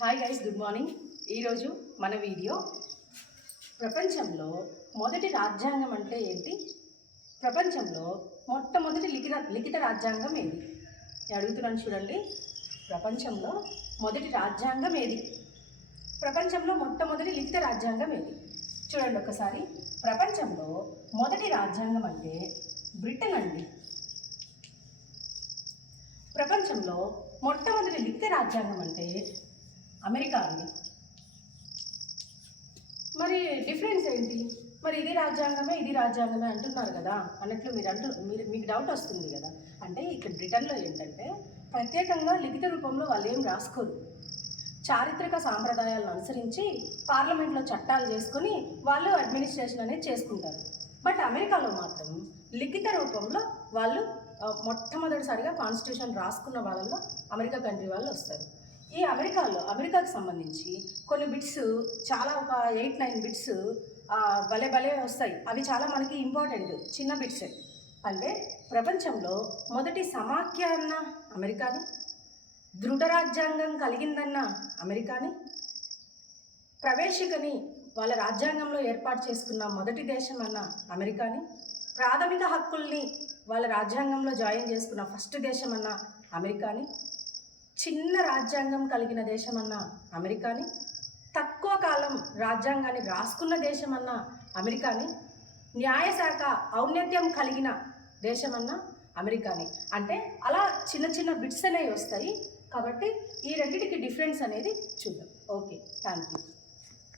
Hi guys, good morning. ఈరోజు మన video ప్రపంచంలో మొదటి రాజ్యాంగం అంటే ఏంటి, ప్రపంచంలో మొట్టమొదటి లిఖిత రాజ్యాంగం ఏది అడుగుతున్నాను. చూడండి, ప్రపంచంలో మొదటి రాజ్యాంగం ఏది, ప్రపంచంలో మొట్టమొదటి లిఖిత రాజ్యాంగం ఏది? చూడండి ఒకసారి. ప్రపంచంలో మొదటి రాజ్యాంగం అంటే బ్రిటన్ అండి. ప్రపంచంలో మొట్టమొదటి లిఖిత రాజ్యాంగం అంటే అమెరికా అండి. మరి డిఫరెన్స్ ఏంటి? మరి ఇది రాజ్యాంగమే అంటున్నారు కదా అన్నట్లు మీకు డౌట్ వస్తుంది కదా. అంటే ఇక్కడ బ్రిటన్లో ఏంటంటే ప్రత్యేకంగా లిఖిత రూపంలో వాళ్ళు ఏం రాసుకోరు. చారిత్రక సాంప్రదాయాలను అనుసరించి పార్లమెంట్లో చట్టాలు చేసుకొని వాళ్ళు అడ్మినిస్ట్రేషన్ అనేది చేసుకుంటారు. బట్ అమెరికాలో మాత్రం లిఖిత రూపంలో వాళ్ళు మొట్టమొదటిసారిగా కాన్స్టిట్యూషన్ రాసుకున్న వాళ్ళల్లో అమెరికా కంట్రీ వాళ్ళు వస్తారు. ఈ అమెరికాకు సంబంధించి కొన్ని బిట్స్, చాలా ఒక 8-9 బిట్స్ భలే వస్తాయి. అవి చాలా మనకి ఇంపార్టెంట్ చిన్న బిట్స్. అంటే ప్రపంచంలో మొదటి సమాఖ్య అన్న అమెరికాని, దృఢ రాజ్యాంగం కలిగిందన్న అమెరికాని, ప్రవేశికని వాళ్ళ రాజ్యాంగంలో ఏర్పాటు చేసుకున్న మొదటి దేశం అన్న అమెరికాని, ప్రాథమిక హక్కుల్ని వాళ్ళ రాజ్యాంగంలో జాయిన్ చేసుకున్న ఫస్ట్ దేశం అన్న అమెరికాని, చిన్న రాజ్యాంగం కలిగిన దేశం అన్న అమెరికాని, తక్కువ కాలం రాజ్యాంగాన్ని రాసుకున్న దేశం అన్న అమెరికాని, న్యాయశాఖ ఔన్నత్యం కలిగిన దేశం అన్న అమెరికాని. అంటే అలా చిన్న చిన్న బిట్స్ అనేవి వస్తాయి. కాబట్టి ఈ రెండింటికి డిఫరెన్స్ అనేది చూద్దాం. Okay, thank you.